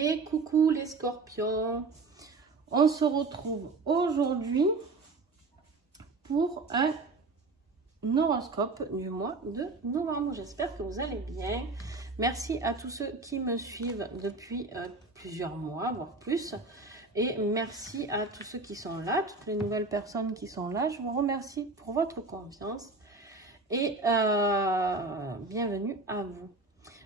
Et coucou les scorpions, on se retrouve aujourd'hui pour un horoscope du mois de novembre. J'espère que vous allez bien. Merci à tous ceux qui me suivent depuis plusieurs mois, voire plus. Et merci à tous ceux qui sont là, toutes les nouvelles personnes qui sont là. Je vous remercie pour votre confiance et bienvenue à vous.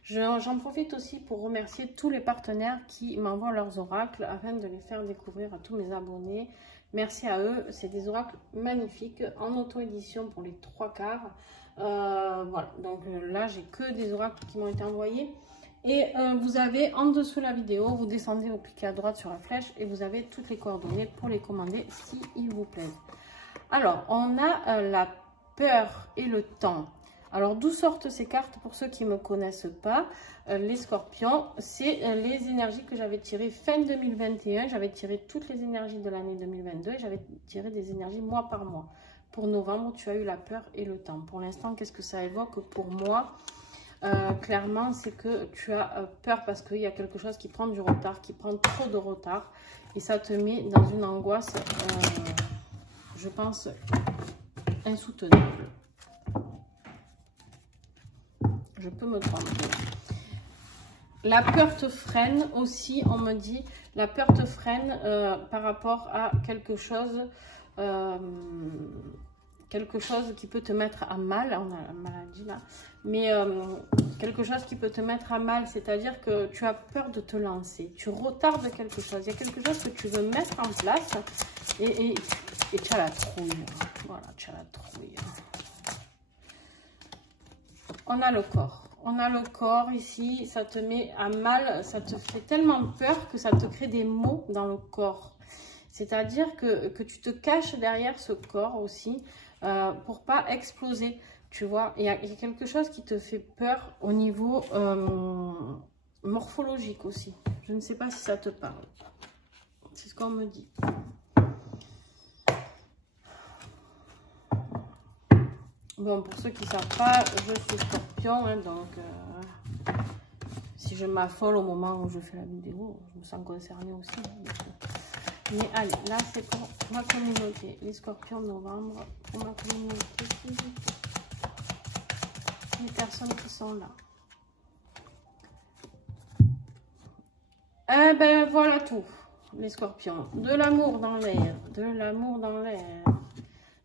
J'en profite aussi pour remercier tous les partenaires qui m'envoient leurs oracles afin de les faire découvrir à tous mes abonnés. Merci à eux, c'est des oracles magnifiques en auto-édition pour les 3/4. Voilà, donc là j'ai que des oracles qui m'ont été envoyés. Et vous avez en dessous de la vidéo, vous descendez, vous cliquez à droite sur la flèche et vous avez toutes les coordonnées pour les commander si ils vous plaisent. Alors, on a la peur et le temps. Alors, d'où sortent ces cartes pour ceux qui ne me connaissent pas? Les scorpions, c'est les énergies que j'avais tirées fin 2021. J'avais tiré toutes les énergies de l'année 2022 et j'avais tiré des énergies mois par mois. Pour novembre, tu as eu la peur et le temps. Pour l'instant, qu'est-ce que ça évoque pour moi? Clairement, c'est que tu as peur parce qu'il y a quelque chose qui prend du retard, qui prend trop de retard. Et ça te met dans une angoisse, je pense, insoutenable. Je peux me tromper. La peur te freine aussi, on me dit. La peur te freine par rapport à quelque chose qui peut te mettre à mal. On a la maladie là. Mais quelque chose qui peut te mettre à mal, c'est-à-dire que tu as peur de te lancer. Tu retardes quelque chose. Il y a quelque chose que tu veux mettre en place et tu as la trouille. Voilà, tu as la trouille. On a le corps. On a le corps ici, ça te met à mal, ça te fait tellement peur que ça te crée des maux dans le corps. C'est-à-dire que tu te caches derrière ce corps aussi pour pas exploser, tu vois. Il y a quelque chose qui te fait peur au niveau morphologique aussi. Je ne sais pas si ça te parle. C'est ce qu'on me dit. Bon, pour ceux qui ne savent pas, je suis scorpion, hein, donc si je m'affole au moment où je fais la vidéo, je me sens concernée aussi. Mais allez, là c'est pour ma communauté, les scorpions de novembre, pour ma communauté, les personnes qui sont là. Eh ben voilà tout, les scorpions. De l'amour dans l'air, de l'amour dans l'air.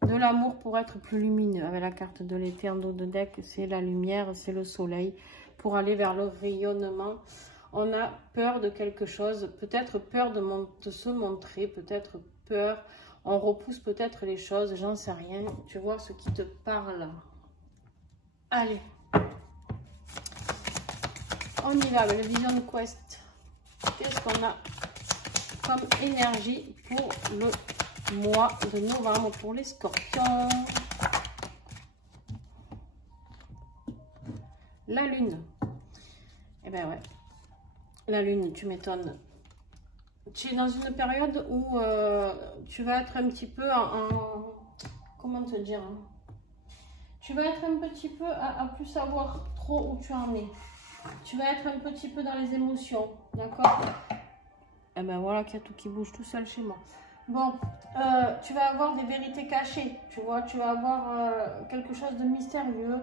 De l'amour pour être plus lumineux. Avec la carte de l'été en dos de deck, c'est la lumière, c'est le soleil. Pour aller vers le rayonnement, on a peur de quelque chose. Peut-être peur de se montrer, peut-être peur. On repousse peut-être les choses, j'en sais rien. Tu vois ce qui te parle. Allez. On y va avec le Vision Quest. Qu'est-ce qu'on a comme énergie pour le mois de novembre pour les scorpions? La lune. Eh ben ouais. La lune, tu m'étonnes. Tu es dans une période où tu vas être un petit peu comment te dire, hein? Tu vas être un petit peu à plus savoir trop où tu en es. Tu vas être un petit peu dans les émotions. D'accord? Eh ben voilà qu'il y a tout qui bouge tout seul chez moi. Bon, tu vas avoir des vérités cachées, tu vois, tu vas avoir quelque chose de mystérieux.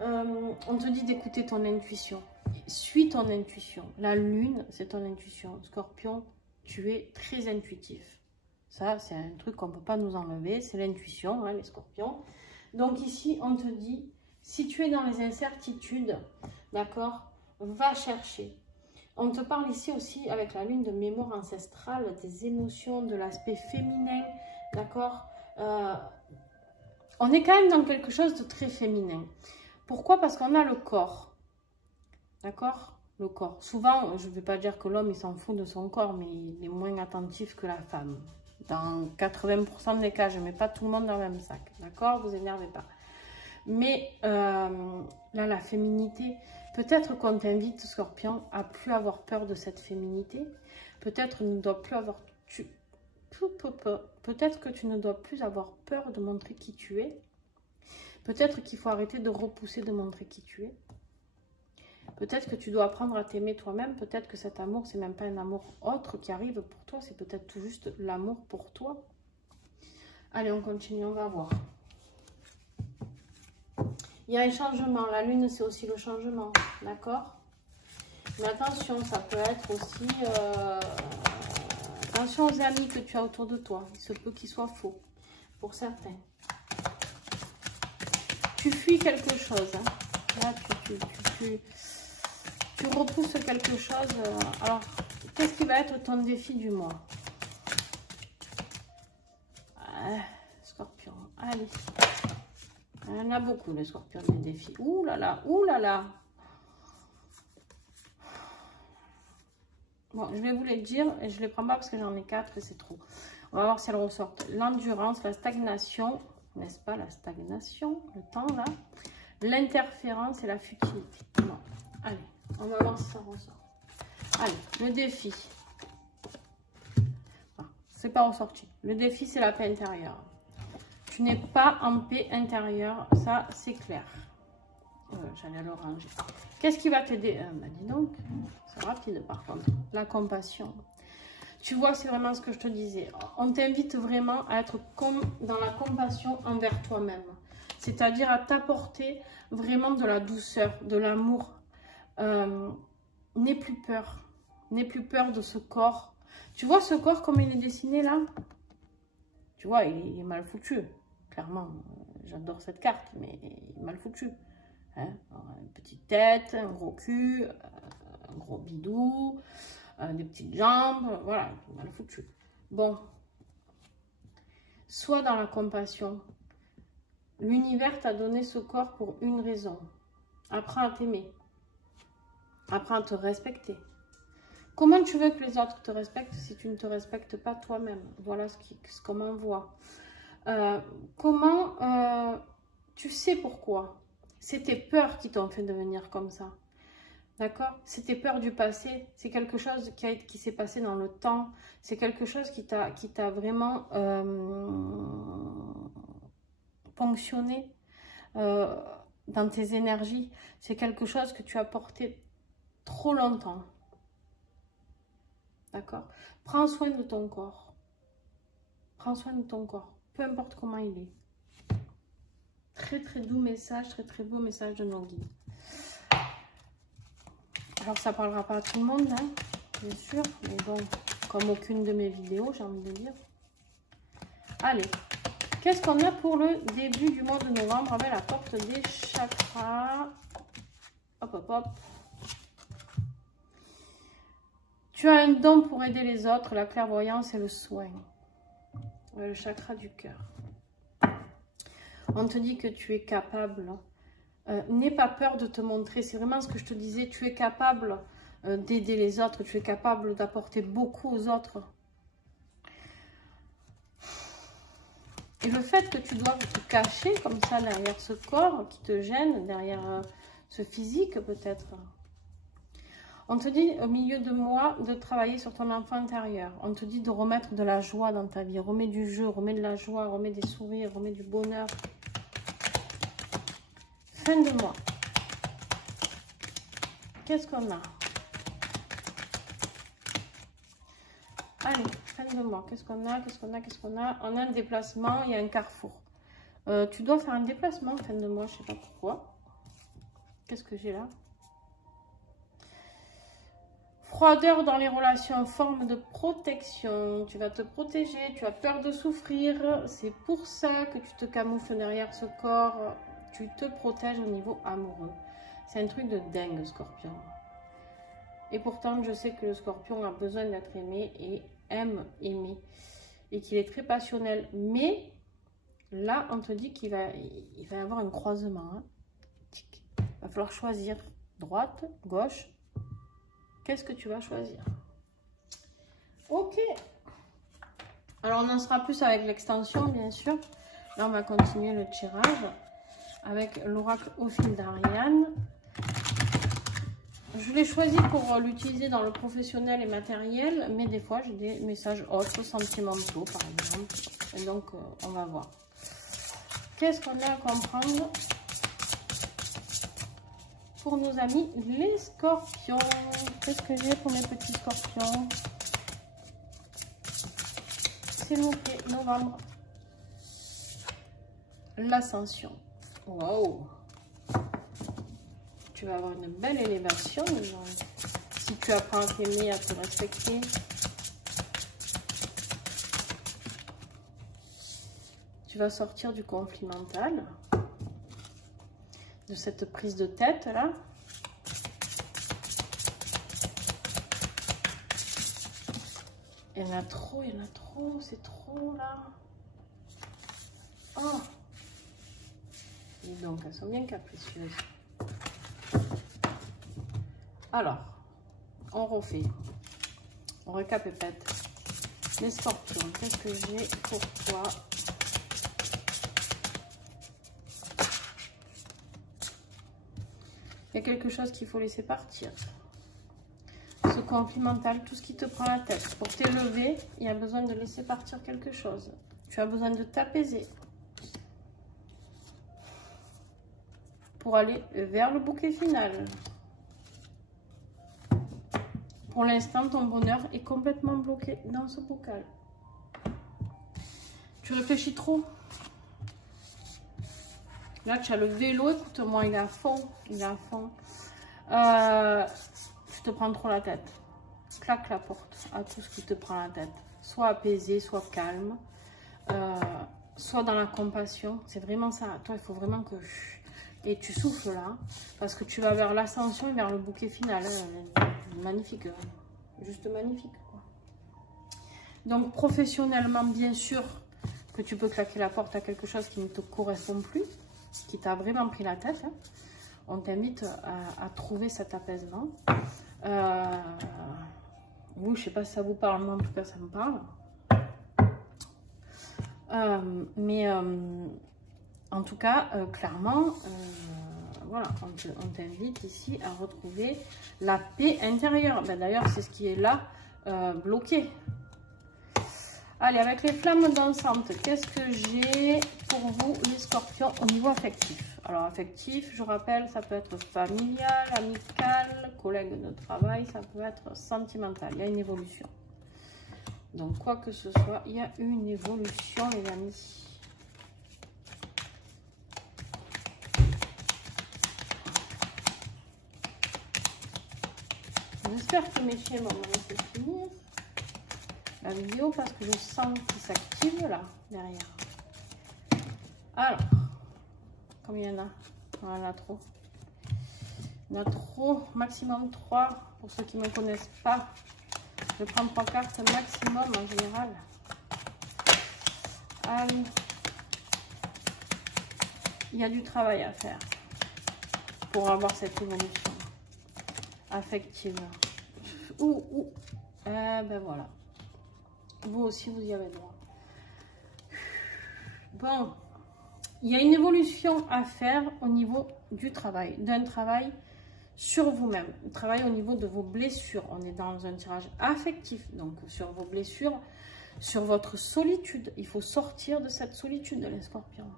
On te dit d'écouter ton intuition. Suis ton intuition. La lune, c'est ton intuition. Scorpion, tu es très intuitif. Ça, c'est un truc qu'on ne peut pas nous enlever. C'est l'intuition, hein, les scorpions. Donc ici, on te dit, si tu es dans les incertitudes, d'accord, va chercher. On te parle ici aussi avec la lune de mémoire ancestrale, des émotions, de l'aspect féminin, d'accord? On est quand même dans quelque chose de très féminin. Pourquoi? Parce qu'on a le corps, d'accord? Le corps. Souvent, je ne vais pas dire que l'homme, il s'en fout de son corps, mais il est moins attentif que la femme. Dans 80% des cas, je ne mets pas tout le monde dans le même sac, d'accord? Vous énervez pas. Mais là, la féminité... Peut-être qu'on t'invite, Scorpion, à plus avoir peur de cette féminité. Peut-être ne dois plus avoir... Peut-être que tu ne dois plus avoir peur de montrer qui tu es. Peut-être qu'il faut arrêter de repousser de montrer qui tu es. Peut-être que tu dois apprendre à t'aimer toi-même. Peut-être que cet amour, c'est même pas un amour autre qui arrive pour toi. C'est peut-être tout juste l'amour pour toi. Allez, on continue, on va voir. Il y a un changement. La lune, c'est aussi le changement. D'accord? Mais attention, ça peut être aussi... attention aux amis que tu as autour de toi. Il se peut qu'ils soient faux. Pour certains. Tu fuis quelque chose. Hein. Là, tu repousses quelque chose. Alors, qu'est-ce qui va être ton défi du mois? Scorpion. Allez. Il y en a beaucoup, les scorpions, des défis. Ouh là là, ouh là là. Bon, je vais vous les dire et je ne les prends pas parce que j'en ai 4 et c'est trop. On va voir si elles ressortent. L'endurance, la stagnation, n'est-ce pas? La stagnation, le temps là. L'interférence et la futilité. Bon, allez, on va voir si ça ressort. Allez, le défi. Ah, c'est pas ressorti. Le défi, c'est la paix intérieure. Tu n'es pas en paix intérieure, ça c'est clair. J'allais le ranger. Qu'est-ce qui va t'aider? Bah dis donc, c'est rapide par contre. La compassion. Tu vois, c'est vraiment ce que je te disais. On t'invite vraiment à être comme dans la compassion envers toi-même. C'est-à-dire à t'apporter vraiment de la douceur, de l'amour. N'aie plus peur. N'aie plus peur de ce corps. Tu vois ce corps comme il est dessiné là? Tu vois, il est mal foutu. Clairement, j'adore cette carte, mais il est mal foutu. Hein? Une petite tête, un gros cul, un gros bidou, des petites jambes, voilà, mal foutu. Bon, sois dans la compassion. L'univers t'a donné ce corps pour une raison. Apprends à t'aimer. Apprends à te respecter. Comment tu veux que les autres te respectent si tu ne te respectes pas toi-même? Voilà ce qu'on m'envoie. Tu sais pourquoi? C'est tes peurs qui t'ont fait devenir comme ça. D'accord? C'est tes peurs du passé. C'est quelque chose qui s'est passé dans le temps. C'est quelque chose qui t'a vraiment ponctionné dans tes énergies. C'est quelque chose que tu as porté trop longtemps. D'accord? Prends soin de ton corps. Prends soin de ton corps. Peu importe comment il est. Très très doux message, très très beau message de nos guides. Alors ça ne parlera pas à tout le monde, hein, bien sûr. Mais bon, comme aucune de mes vidéos, j'ai envie de dire. Allez. Qu'est-ce qu'on a pour le début du mois de novembre avec la porte des chakras? Hop, hop, hop. Tu as un don pour aider les autres, la clairvoyance et le soin. Le chakra du cœur. On te dit que tu es capable. N'aie pas peur de te montrer. C'est vraiment ce que je te disais. Tu es capable d'aider les autres. Tu es capable d'apporter beaucoup aux autres. Et le fait que tu dois te cacher comme ça derrière ce corps qui te gêne, derrière ce physique peut-être. On te dit au milieu de mois de travailler sur ton enfant intérieur. On te dit de remettre de la joie dans ta vie. Remets du jeu, remets de la joie, remets des sourires, remets du bonheur. Fin de mois. Qu'est-ce qu'on a? Allez, fin de mois. Qu'est-ce qu'on a? Qu'est-ce qu'on a? Qu'est-ce qu'on a? On a un déplacement, il y a un carrefour. Tu dois faire un déplacement fin de mois, je ne sais pas pourquoi. Qu'est-ce que j'ai là? Froideur dans les relations, forme de protection. Tu vas te protéger, tu as peur de souffrir. C'est pour ça que tu te camoufles derrière ce corps. Tu te protèges au niveau amoureux. C'est un truc de dingue, Scorpion. Et pourtant, je sais que le Scorpion a besoin d'être aimé et aime aimer. Et qu'il est très passionnel. Mais là, on te dit qu'il va y avoir un croisement. Hein. Il va falloir choisir droite, gauche. Qu'est-ce que tu vas choisir? Ok. Alors, on en sera plus avec l'extension, bien sûr. Là, on va continuer le tirage avec l'oracle au fil d'Ariane. Je l'ai choisi pour l'utiliser dans le professionnel et matériel, mais des fois, j'ai des messages autres, sentimentaux, par exemple. Et donc, on va voir. Qu'est-ce qu'on a à comprendre pour nos amis les scorpions. Qu'est-ce que j'ai pour mes petits scorpions? S'il vous plaît, novembre. L'ascension. Wow! Tu vas avoir une belle élévation. Si tu apprends à t'aimer, à te respecter. Tu vas sortir du conflit mental. De cette prise de tête là. Il y en a trop, c'est trop là. Oh. Et donc elles sont bien capricieuses. Alors, on refait. On récapépète. Les scorpions, qu'est-ce que j'ai pour toi? Il y a quelque chose qu'il faut laisser partir. Ce conflit mental, tout ce qui te prend la tête. Pour t'élever, il y a besoin de laisser partir quelque chose. Tu as besoin de t'apaiser. Pour aller vers le bouquet final. Pour l'instant, ton bonheur est complètement bloqué dans ce bocal. Tu réfléchis trop. Là, tu as le vélo, écoute-moi, il est à fond. Il est à fond. Tu te prends trop la tête. Claque la porte à tout ce qui te prend la tête. Soit apaisé, soit calme. Soit dans la compassion. C'est vraiment ça. Toi, il faut vraiment que... Et tu souffles là. Parce que tu vas vers l'ascension et vers le bouquet final. Magnifique. Juste magnifique, quoi. Donc, professionnellement, bien sûr, que tu peux claquer la porte à quelque chose qui ne te correspond plus. Qui t'a vraiment pris la tête, hein. On t'invite à trouver cet apaisement. Vous, je ne sais pas si ça vous parle, moi en tout cas ça me parle. En tout cas, clairement, voilà, on t'invite ici à retrouver la paix intérieure. Ben, d'ailleurs, c'est ce qui est là, bloqué. Allez, avec les flammes dansantes, qu'est-ce que j'ai pour vous, les scorpions, au niveau affectif? Alors, affectif, je rappelle, ça peut être familial, amical, collègue de travail, ça peut être sentimental. Il y a une évolution. Donc, quoi que ce soit, il y a une évolution, les amis. J'espère que mes chiens vont me laisser finir la vidéo parce que je sens qu'il s'active là derrière. Alors, combien il y en a? Il y en a trop. Il y en a trop, maximum 3 pour ceux qui ne me connaissent pas. Je prends 3 cartes maximum en général. Allez. Il y a du travail à faire pour avoir cette évolution affective. Ben voilà. Vous aussi, vous y avez droit. Bon, il y a une évolution à faire au niveau du travail, d'un travail sur vous-même, travail au niveau de vos blessures. On est dans un tirage affectif, donc sur vos blessures, sur votre solitude. Il faut sortir de cette solitude, les scorpions.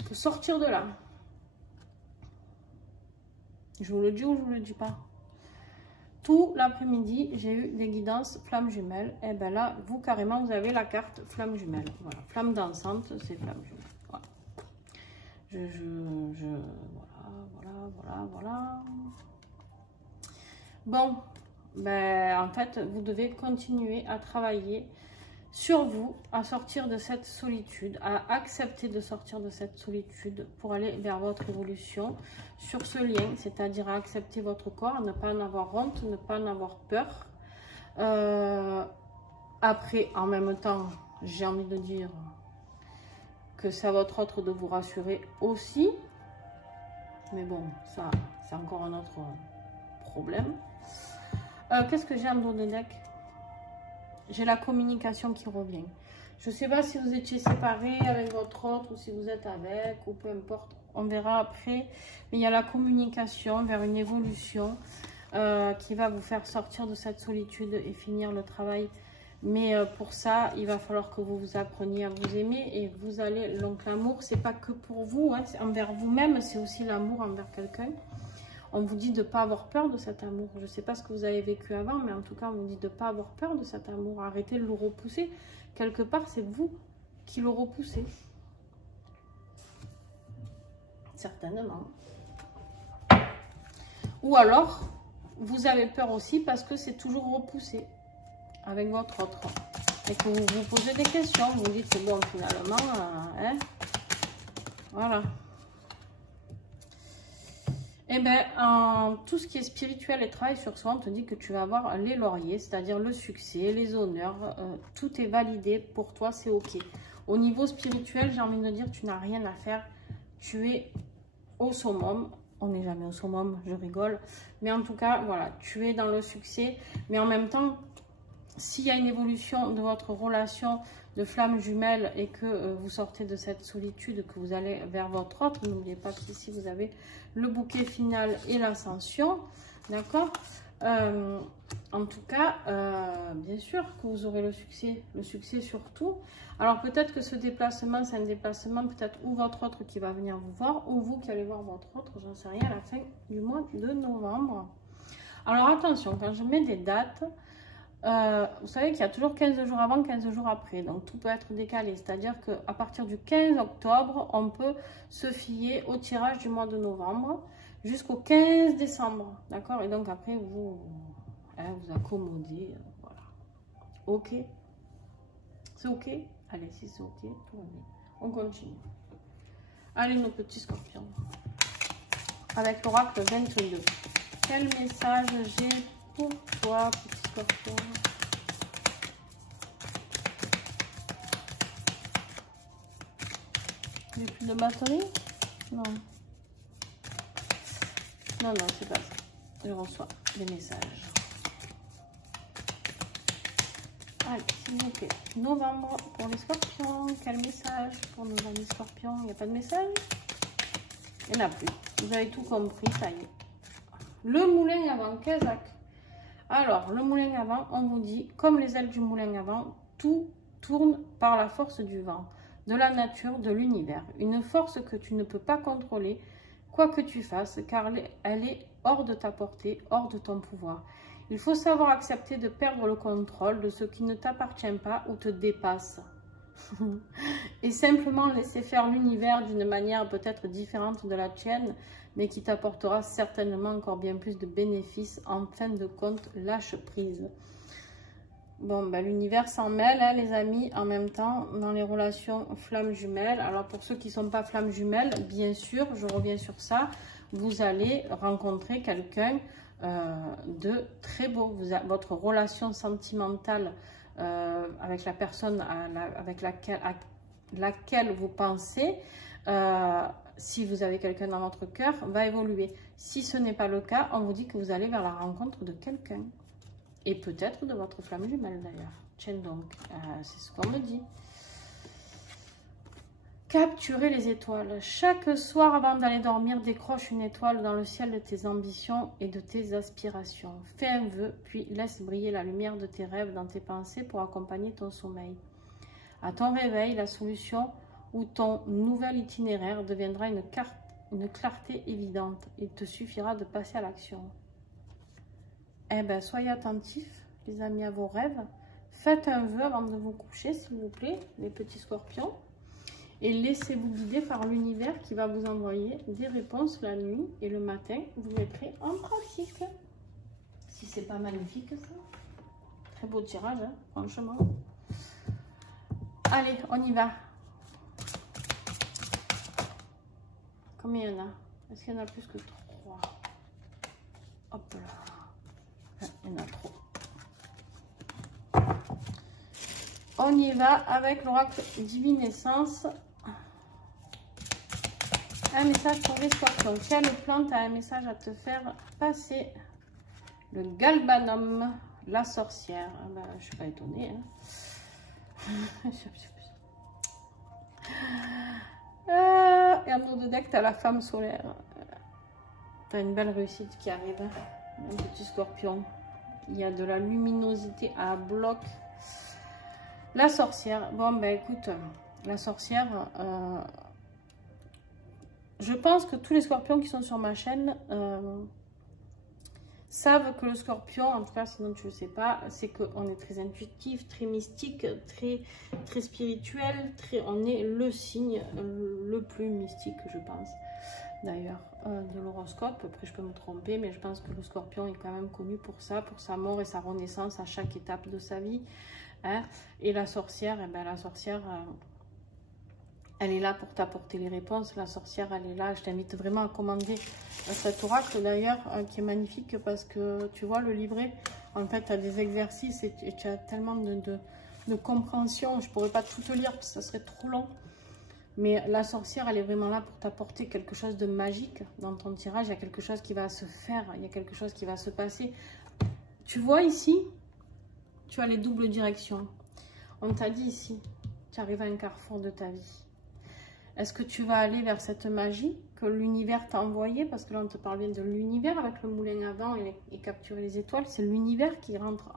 Il faut sortir de là. Je vous le dis ou je vous le dis pas? Tout l'après-midi, j'ai eu des guidances flammes jumelles. Et bien là, vous carrément, vous avez la carte flamme jumelle. Voilà, flamme dansante, c'est flamme jumelle. Voilà. Voilà. Bon, ben en fait, vous devez continuer à travailler sur vous, à sortir de cette solitude, à accepter de sortir de cette solitude pour aller vers votre évolution sur ce lien, c'est-à-dire à accepter votre corps, à ne pas en avoir honte, ne pas en avoir peur. Après, en même temps, j'ai envie de dire que c'est à votre autre de vous rassurer aussi. Mais bon, ça, c'est encore un autre problème. Qu'est-ce que j'ai en dos de deck? J'ai la communication qui revient. Je ne sais pas si vous étiez séparés avec votre autre ou si vous êtes avec ou peu importe. On verra après. Mais il y a la communication vers une évolution qui va vous faire sortir de cette solitude et finir le travail Mais pour ça, il va falloir que vous vous appreniez à vous aimer. Et vous allez... Donc l'amour, c'est pas que pour vous, hein, c'est envers vous-même, c'est aussi l'amour envers quelqu'un. On vous dit de ne pas avoir peur de cet amour. Je ne sais pas ce que vous avez vécu avant, mais en tout cas, on vous dit de ne pas avoir peur de cet amour. Arrêtez de le repousser. Quelque part, c'est vous qui le repoussez. Certainement. Ou alors, vous avez peur aussi parce que c'est toujours repoussé avec votre autre. Et que vous vous posez des questions. Vous vous dites, c'est bon, finalement. Hein, voilà. Eh bien, en tout ce qui est spirituel et travail sur soi, on te dit que tu vas avoir les lauriers, c'est-à-dire le succès, les honneurs. Tout est validé pour toi, c'est OK. Au niveau spirituel, j'ai envie de dire, tu n'as rien à faire. Tu es au summum. On n'est jamais au summum, je rigole. Mais en tout cas, voilà, tu es dans le succès. Mais en même temps, s'il y a une évolution de votre relation de flamme jumelle et que vous sortez de cette solitude, que vous allez vers votre autre, n'oubliez pas qu'ici vous avez le bouquet final et l'ascension, d'accord. En tout cas, bien sûr que vous aurez le succès surtout. Alors peut-être que ce déplacement, c'est un déplacement peut-être ou votre autre qui va venir vous voir, ou vous qui allez voir votre autre, j'en sais rien, à la fin du mois de novembre. Alors attention, quand je mets des dates, vous savez qu'il y a toujours 15 jours avant, 15 jours après, donc tout peut être décalé, c'est-à-dire qu'à partir du 15 octobre, on peut se fier au tirage du mois de novembre jusqu'au 15 décembre, d'accord. Et donc après, vous vous accommodez, voilà. OK, c'est OK. Allez, si c'est OK, tout va bien. On continue. Allez, nos petits scorpions, avec l'oracle 22. Quel message j'ai pour toi, petit scorpion? J'ai plus de batterie? Non. Non, non, c'est pas ça. Je reçois des messages. Allez, s'il vous plaît. Novembre pour les scorpions. Quel message pour nos amis scorpions? Il n'y a pas de message? Il n'y en a plus. Vous avez tout compris, ça y est. Le moulin avant, Kazakh. Alors, le moulin à vent, on vous dit, comme les ailes du moulin à vent, tout tourne par la force du vent, de la nature, de l'univers. Une force que tu ne peux pas contrôler, quoi que tu fasses, car elle est hors de ta portée, hors de ton pouvoir. Il faut savoir accepter de perdre le contrôle de ce qui ne t'appartient pas ou te dépasse. Et simplement laisser faire l'univers d'une manière peut-être différente de la tienne, mais qui t'apportera certainement encore bien plus de bénéfices. En fin de compte, lâche prise. Bon, ben, l'univers s'en mêle, hein, les amis, en même temps, dans les relations flammes jumelles. Alors, pour ceux qui ne sont pas flammes jumelles, bien sûr, je reviens sur ça, vous allez rencontrer quelqu'un de très beau. Votre relation sentimentale avec la personne avec laquelle vous pensez, si vous avez quelqu'un dans votre cœur, va évoluer. Si ce n'est pas le cas, on vous dit que vous allez vers la rencontre de quelqu'un. Et peut-être de votre flamme jumelle d'ailleurs. Tiens donc, c'est ce qu'on me dit. Capturer les étoiles. Chaque soir avant d'aller dormir, décroche une étoile dans le ciel de tes ambitions et de tes aspirations. Fais un vœu, puis laisse briller la lumière de tes rêves dans tes pensées pour accompagner ton sommeil. À ton réveil, la solution ou ton nouvel itinéraire deviendra une clarté évidente. Il te suffira de passer à l'action. Eh bien, soyez attentifs, les amis, à vos rêves. Faites un vœu avant de vous coucher, s'il vous plaît, les petits scorpions. Et laissez-vous guider par l'univers qui va vous envoyer des réponses la nuit. Et le matin, vous mettrez en pratique. Si c'est pas magnifique, ça. Très beau tirage, hein, franchement. Allez, on y va. Combien il y en a? Est-ce qu'il y en a plus que 3? Hop là. Il y en a trop. On y va avec l'oracle Divine Essence. Un message pour les scorpions. Quelle plante a un message à te faire passer? Le galbanum, la sorcière. Ah ben, je ne suis pas étonnée. Hein. Et en haut de deck, tu as la femme solaire. Tu as une belle réussite qui arrive. Hein. Un petit scorpion. Il y a de la luminosité à bloc. La sorcière. Bon, ben écoute, la sorcière, je pense que tous les scorpions qui sont sur ma chaîne savent que le scorpion, en tout cas, sinon tu ne le sais pas, c'est qu'on est très intuitif, très mystique, très spirituel, on est le signe le plus mystique, je pense, d'ailleurs, de l'horoscope. Après, je peux me tromper, mais je pense que le scorpion est quand même connu pour ça, pour sa mort et sa renaissance à chaque étape de sa vie. Hein. Et la sorcière, eh ben, la sorcière... elle est là pour t'apporter les réponses. La sorcière, elle est là. Je t'invite vraiment à commander cet oracle d'ailleurs, qui est magnifique parce que tu vois le livret. En fait, tu as des exercices et tu as tellement de compréhension. Je ne pourrais pas tout te lire parce que ça serait trop long. Mais la sorcière, elle est vraiment là pour t'apporter quelque chose de magique dans ton tirage. Il y a quelque chose qui va se faire. Il y a quelque chose qui va se passer. Tu vois ici, tu as les doubles directions. On t'a dit ici, tu arrives à un carrefour de ta vie. Est-ce que tu vas aller vers cette magie que l'univers t'a envoyée? Parce que là, on te parle bien de l'univers avec le moulin à vent et capturer les étoiles. C'est l'univers qui rentre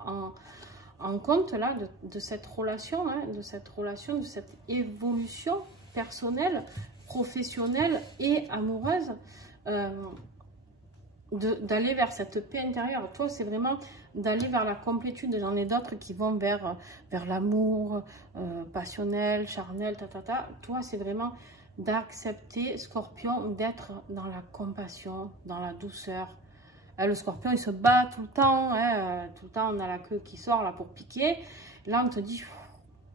en compte là de cette relation, hein, de cette évolution personnelle, professionnelle et amoureuse, d'aller vers cette paix intérieure. Toi, c'est vraiment d'aller vers la complétude. J'en ai d'autres qui vont vers l'amour passionnel, charnel, Toi, c'est vraiment d'accepter, Scorpion, d'être dans la compassion, dans la douceur. Le Scorpion, il se bat tout le temps. Tout le temps, on a la queue qui sort là pour piquer. Là, on te dit,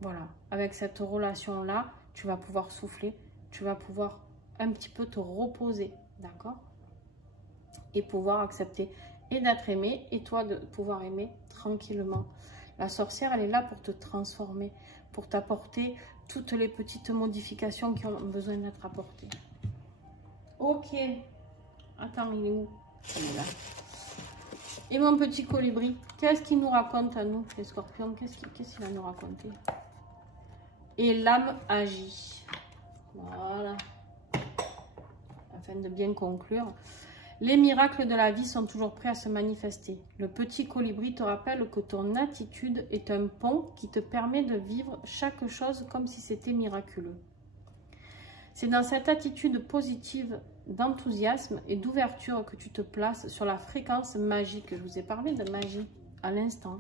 voilà, avec cette relation-là, tu vas pouvoir souffler. Tu vas pouvoir un petit peu te reposer. D'accord? Et pouvoir accepter et d'être aimé, et toi de pouvoir aimer tranquillement. La sorcière, elle est là pour te transformer, pour t'apporter toutes les petites modifications qui ont besoin d'être apportées. Ok. Attends, il est où? Il est là. Et mon petit colibri, qu'est-ce qu'il nous raconte à nous, les scorpions? Qu'est-ce qu'il va nous raconter? Et l'âme agit. Voilà. Afin de bien conclure. Les miracles de la vie sont toujours prêts à se manifester. Le petit colibri te rappelle que ton attitude est un pont qui te permet de vivre chaque chose comme si c'était miraculeux. C'est dans cette attitude positive d'enthousiasme et d'ouverture que tu te places sur la fréquence magique. Je vous ai parlé de magie à l'instant.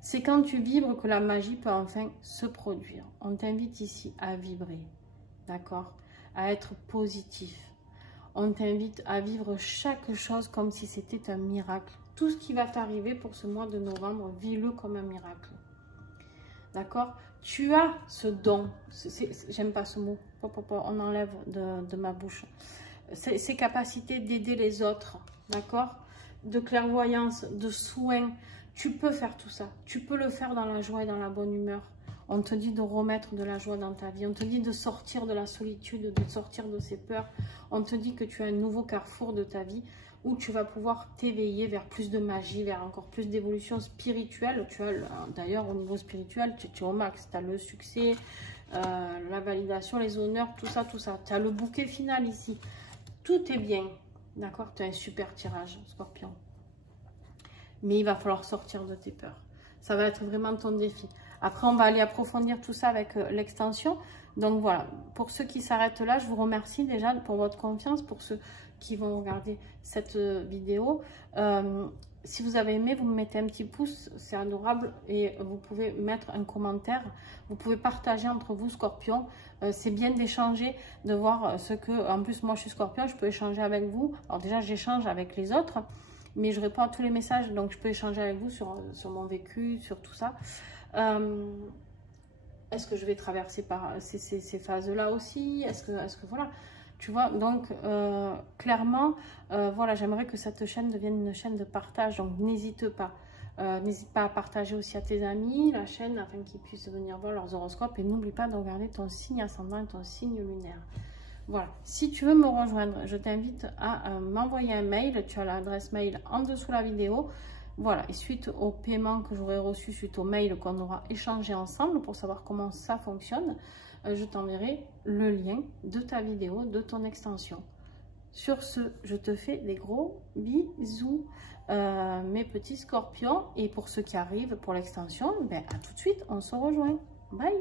C'est quand tu vibres que la magie peut enfin se produire. On t'invite ici à vibrer, d'accord? À être positif. On t'invite à vivre chaque chose comme si c'était un miracle. Tout ce qui va t'arriver pour ce mois de novembre, vis-le comme un miracle. D'accord? Tu as ce don. J'aime pas ce mot. On enlève de ma bouche. Ces capacités d'aider les autres. D'accord? De clairvoyance, de soin. Tu peux faire tout ça. Tu peux le faire dans la joie et dans la bonne humeur. On te dit de remettre de la joie dans ta vie. On te dit de sortir de la solitude, de sortir de ses peurs. On te dit que tu as un nouveau carrefour de ta vie où tu vas pouvoir t'éveiller vers plus de magie, vers encore plus d'évolution spirituelle. Tu as d'ailleurs au niveau spirituel, tu es au max. Tu as le succès, la validation, les honneurs, tout ça, tout ça. Tu as le bouquet final ici. Tout est bien. D'accord? Tu as un super tirage, Scorpion. Mais il va falloir sortir de tes peurs. Ça va être vraiment ton défi. Après, on va aller approfondir tout ça avec l'extension. Donc voilà, pour ceux qui s'arrêtent là, je vous remercie déjà pour votre confiance, pour ceux qui vont regarder cette vidéo. Si vous avez aimé, vous me mettez un petit pouce, c'est adorable. Et vous pouvez mettre un commentaire. Vous pouvez partager entre vous, Scorpion. C'est bien d'échanger, de voir ce que... En plus, moi, je suis Scorpion, je peux échanger avec vous. Alors déjà, j'échange avec les autres, mais je réponds à tous les messages. Donc, je peux échanger avec vous sur mon vécu, sur tout ça. Est-ce que je vais traverser par ces phases-là aussi? Est-ce que voilà, tu vois, donc clairement, voilà, j'aimerais que cette chaîne devienne une chaîne de partage, donc n'hésite pas à partager aussi à tes amis la chaîne afin qu'ils puissent venir voir leurs horoscopes, et n'oublie pas de regarder ton signe ascendant et ton signe lunaire. Voilà, si tu veux me rejoindre, je t'invite à m'envoyer un mail, tu as l'adresse mail en dessous la vidéo. Voilà, et suite au paiement que j'aurai reçu, suite au mail qu'on aura échangé ensemble pour savoir comment ça fonctionne, je t'enverrai le lien de ta vidéo, de ton extension. Sur ce, je te fais des gros bisous. mes petits scorpions. Et pour ceux qui arrivent pour l'extension, ben, à tout de suite, on se rejoint. Bye!